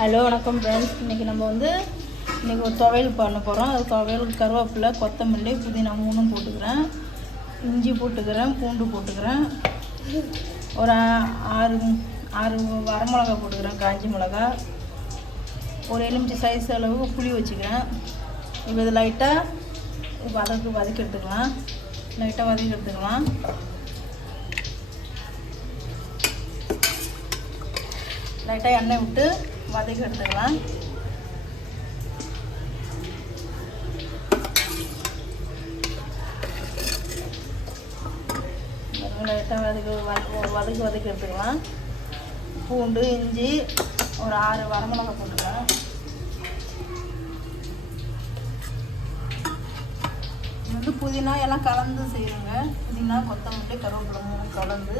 Hello வணக்கம் friends. இன்றைக்கி நம்ம இன்றைக்கி ஒரு துவையல் பண்ண போகிறோம். அது துவையல் கருவேப்பிலை, கொத்தமல்லி, புதினா 3 போட்டுக்கிறேன், இஞ்சி போட்டுக்கிறேன், பூண்டு போட்டுக்கிறேன், ஒரு 6 வரமிளகா போட்டுக்கிறேன், காஞ்சி மிளகா, ஒரு எலுமிச்சை சைஸ் அளவுக்கு புளி வச்சுக்கிறேன். இப்போ இது லைட்டாக வதக்கி எடுத்துக்கலாம். லைட்டாக எண்ணெய் விட்டு வதக்கி எடுத்துக்கலாம். லைட்டாக வதக்கி எடுத்துக்கலாம். பூண்டு, இஞ்சி, ஒரு 6 வரமிளகா போட்டுக்கலாம். புதினா எல்லாம் கலந்து செய்யணுங்க. புதினா, கொத்தமல்லி, கருவேப்பிலை 3 கலந்து.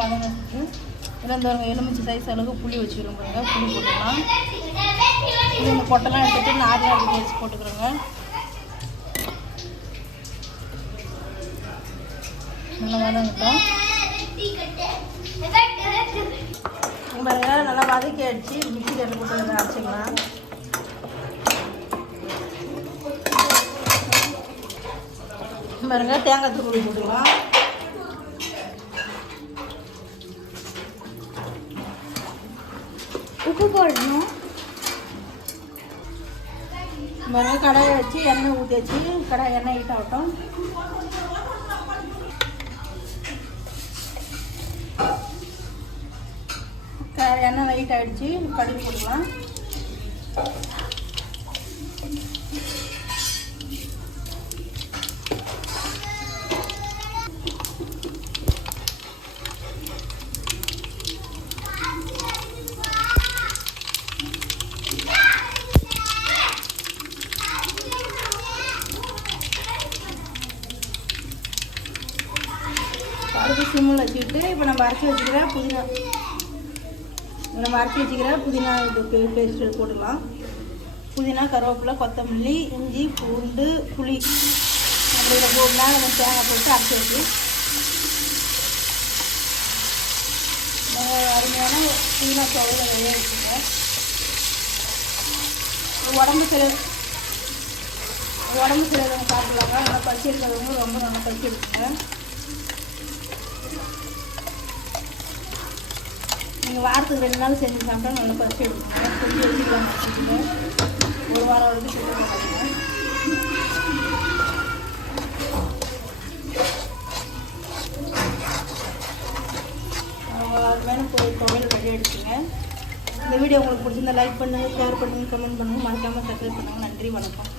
வதங்கிட்டு இதில் எலுமிச்சை சைஸ் அளவுக்கு புளி வச்சுக்கிறோம் பாருங்க. புளி போட்டுக்கலாம். இந்த கொட்டெல்லாம் எடுத்துகிட்டு நார்மலாக எடுத்து வச்சு போட்டுக்கிறோங்க. நல்லா வதங்கிட்டோம் பாருங்க. நல்லா வதக்கி அடிச்சு மிக்ஸி கட்டு போட்டு அரைச்சிக்கலாம். பாருங்க, தேங்காய் தூள் போட்டுக்கலாம். உப்பு போடணும். பாருங்க, கடாயை வச்சு எண்ணெய் ஊற்றி வச்சு எண்ணெய் ஹீட் ஆகட்டும். எண்ணெய் ஹீட் ஆகிடுச்சு. கடுகு போடலாம். அடுத்து சிம்மில் வச்சுக்கிட்டு இப்போ நம்ம அரைச்சி வச்சுக்கிற புதினா இது பேஸ்ட்டு போட்டுக்கலாம். புதினா, கருவேப்பிலை, கொத்தமல்லி, இஞ்சி, பூண்டு, புளி அப்படி இதை போடலாம். நம்ம தேங்காய் போட்டு அரைச்சி வச்சு அருமையான புதினா துவையல் நிறைய இருக்குங்க. உடம்பு சரியாதவங்க சாப்பிடலாங்க. நல்லா பசி இருக்கிறவங்க ரொம்ப நல்லா பசி இருக்குங்க. நீங்கள் வாரத்துக்கு 2 நாள் செஞ்சு சாப்பிட்டா நல்லா பறிச்சு எடுத்துங்க. கொஞ்சம் வச்சுக்கலாம். ஒரு வாரம் வரைக்கும் செஞ்சு போட்டாங்க. வேணும் துவையல் ரெடி ஆகிடுச்சுங்க. இந்த வீடியோ உங்களுக்கு பிடிச்சிருந்தா லைக் பண்ணுங்கள், ஷேர் பண்ணுங்கள், கமெண்ட் பண்ணுங்கள், மறக்காமல் சப்ஸ்கிரைப் பண்ணுங்கள். நன்றி, வணக்கம்.